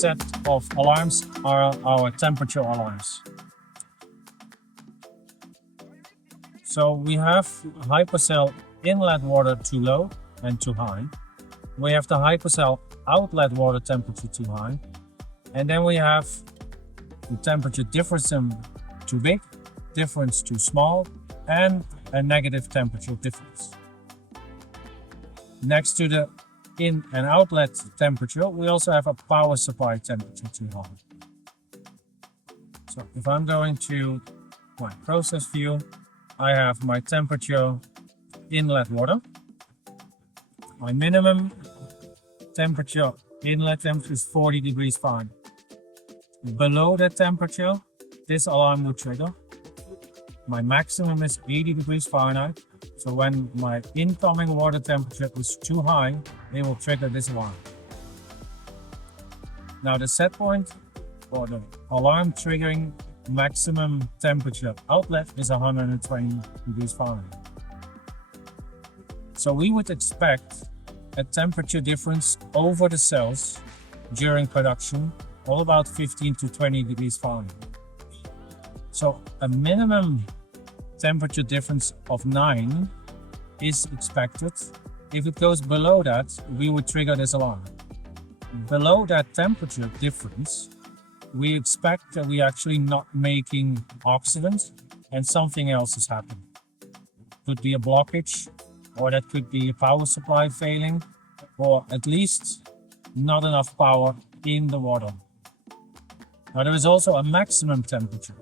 set of alarms are our temperature alarms. So we have HypoCell inlet water too low and too high. We have the HypoCell outlet water temperature too high. And then we have the temperature difference too big, difference too small, and a negative temperature difference. Next to the in and outlet temperature, we also have a power supply temperature too high. So if I'm going to my process view, I have my temperature inlet water. My minimum temperature inlet temperature is 40 degrees Fahrenheit. Below that temperature, this alarm will trigger. My maximum is 80 degrees Fahrenheit. So when my incoming water temperature is too high, it will trigger this alarm. Now the set point for the alarm triggering maximum temperature outlet is 120 degrees Fahrenheit. So we would expect a temperature difference over the cells during production of about 15 to 20 degrees Fahrenheit. So a minimum temperature difference of 9 is expected. If it goes below that, we would trigger this alarm. Below that temperature difference, we expect that we're actually not making oxidants and something else is happening. Could be a blockage, or that could be a power supply failing, or at least not enough power in the water. Now there is also a maximum temperature.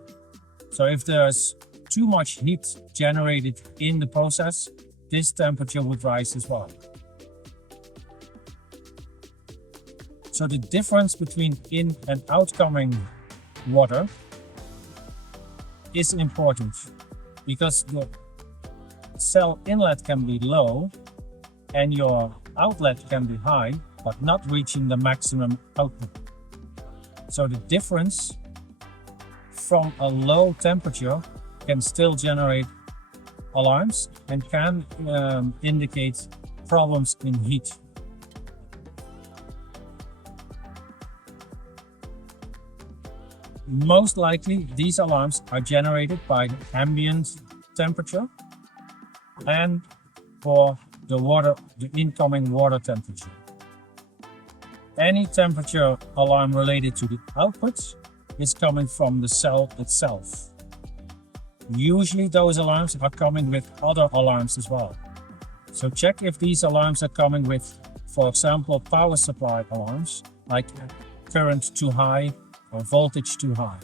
So if there's too much heat generated in the process, this temperature would rise as well. So the difference between in and outgoing water is important because the cell inlet can be low and your outlet can be high, but not reaching the maximum output. So the difference from a low temperature can still generate alarms and can indicate problems in heat. Most likely, these alarms are generated by the ambient temperature and for the incoming water temperature. Any temperature alarm related to the output is coming from the cell itself. Usually those alarms are coming with other alarms as well. So check if these alarms are coming with, for example, power supply alarms, like current too high or voltage too high.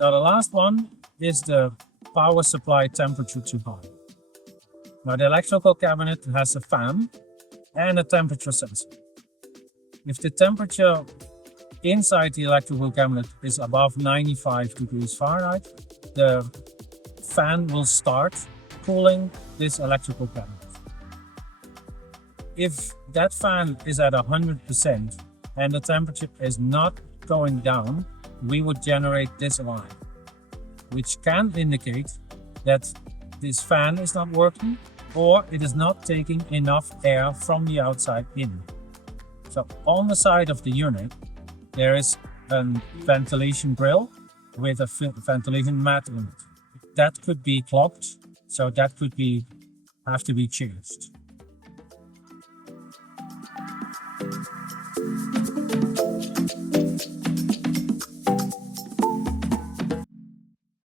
Now the last one is the power supply temperature too high. Now the electrical cabinet has a fan and a temperature sensor. If the temperature inside the electrical cabinet is above 95 degrees Fahrenheit, the fan will start cooling this electrical cabinet. If that fan is at 100% and the temperature is not going down, we would generate this alarm, which can indicate that this fan is not working or it is not taking enough air from the outside in. So on the side of the unit, there is a ventilation grill with a ventilation mat in it. That could be clogged, so that could have to be changed.